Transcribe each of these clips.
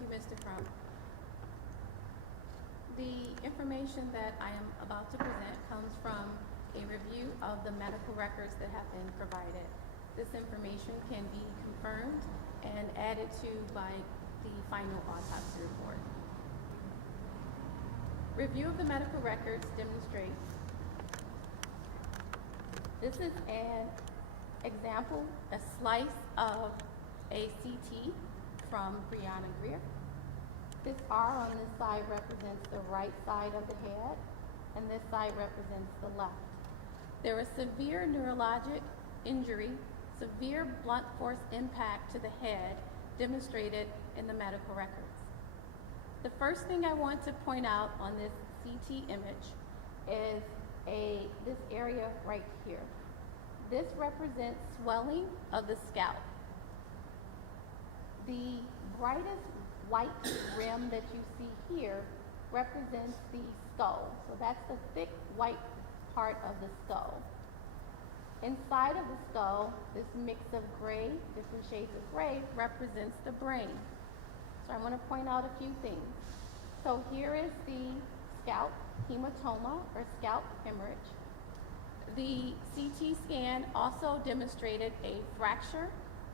you, Mr. Crump. The information that I am about to present comes from a review of the medical records that have been provided. This information can be confirmed and added to by the final autopsy report. Review of the medical records demonstrates this is an example, a slice of a CT from Brianna Grier. This R on this side represents the right side of the head, and this side represents the left. There was severe neurologic injury, severe blunt force impact to the head demonstrated in the medical records. The first thing I want to point out on this CT image is this area right here. This represents swelling of the scalp. The brightest white rim that you see here represents the skull. So that's the thick white part of the skull. Inside of the skull, this mix of gray, different shades of gray, represents the brain. So I want to point out a few things. So here is the scalp hematoma or scalp hemorrhage. The CT scan also demonstrated a fracture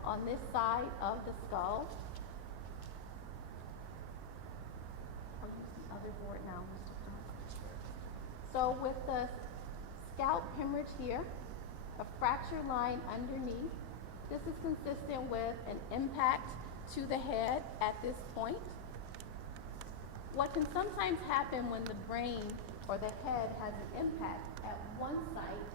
on this side of the skull. I'll use the other board now, Mr. Crump. So with the scalp hemorrhage here, a fracture line underneath, this is consistent with an impact to the head at this point. What can sometimes happen when the brain or the head has an impact at one site,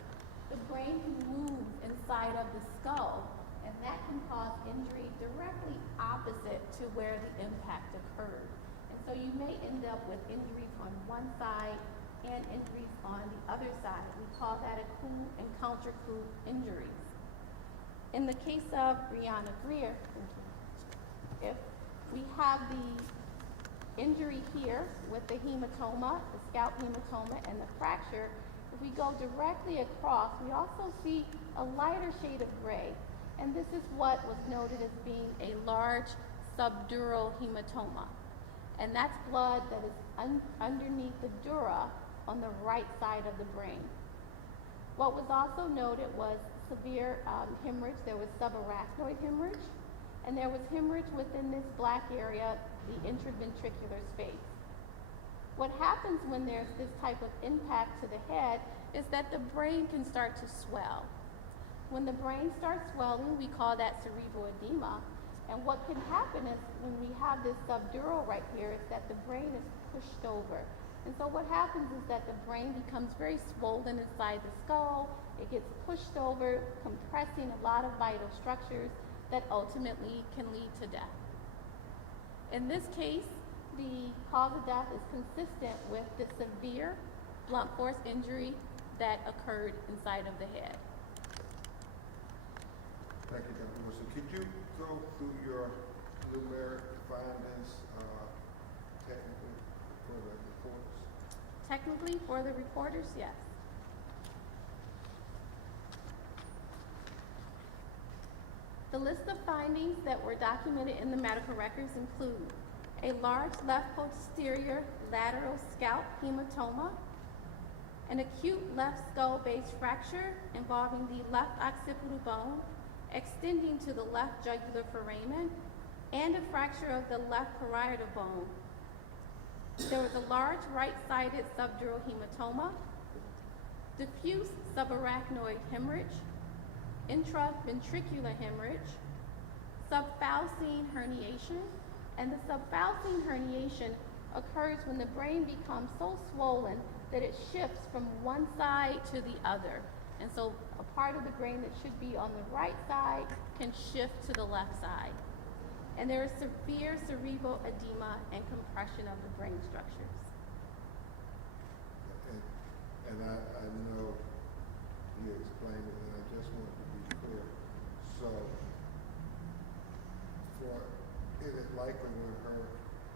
the brain can move inside of the skull, and that can cause injury directly opposite to where the impact occurred. And so you may end up with injuries on one side and injuries on the other side. We call that a coup and counter-coup injuries. In the case of Brianna Grier, if we have the injury here with the hematoma, the scalp hematoma, and the fracture, if we go directly across, we also see a lighter shade of gray. And this is what was noted as being a large subdural hematoma. And that's blood that is underneath the dura on the right side of the brain. What was also noted was severe hemorrhage. There was subarachnoid hemorrhage, and there was hemorrhage within this black area, the intraventricular space. What happens when there's this type of impact to the head is that the brain can start to swell. When the brain starts swelling, we call that cerebral edema. And what can happen is when we have this subdural right here is that the brain is pushed over. And so what happens is that the brain becomes very swollen inside the skull. It gets pushed over, compressing a lot of vital structures that ultimately can lead to death. In this case, the cause of death is consistent with the severe blunt force injury that occurred inside of the head. Thank you, Dr. Willson. Could you go through your numeric findings technically for the reports? Technically, for the reporters, yes. The list of findings that were documented in the medical records include a large left posterior lateral scalp hematoma, an acute left skull base fracture involving the left occipital bone extending to the left jugular foramen, and a fracture of the left parietal bone. There was a large right-sided subdural hematoma, diffuse subarachnoid hemorrhage, intraventricular hemorrhage, subfalcine herniation, and the subfalcine herniation occurs when the brain becomes so swollen that it shifts from one side to the other. And so a part of the brain that should be on the right side can shift to the left side. And there is severe cerebral edema and compression of the brain structures. And I know you explained it, and I just want to be clear. So, is it likely when her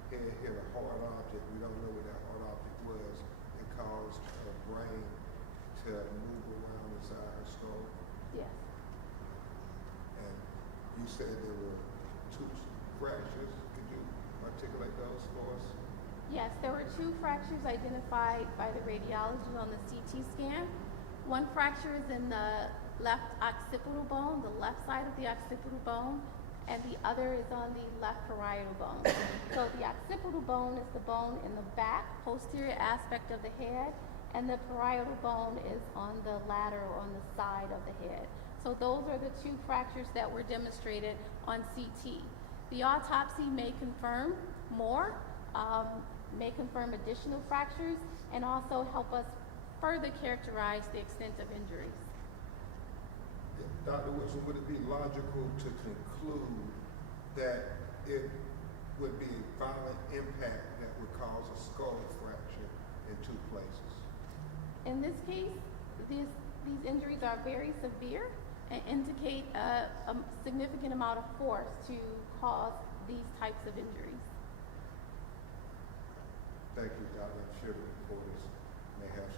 head hit a hard object, we don't know what that hard object was, it caused her brain to move around inside her skull? Yes. And you said there were two fractures. Could you articulate for us? Yes, there were 2 fractures identified by the radiologist on the CT scan. One fracture is in the left occipital bone, the left side of the occipital bone, and the other is on the left parietal bone. So the occipital bone is the bone in the back, posterior aspect of the head, and the parietal bone is on the lateral, on the side of the head. So those are the 2 fractures that were demonstrated on CT. The autopsy may confirm more, may confirm additional fractures, and also help us further characterize the extent of injuries. Dr. Willson, would it be logical to conclude that it would be a violent impact that would cause a skull fracture in 2 places? In this case, these injuries are very severe and indicate a significant amount of force to cause these types of injuries. Thank you, Dr. I'm sure the reporters may have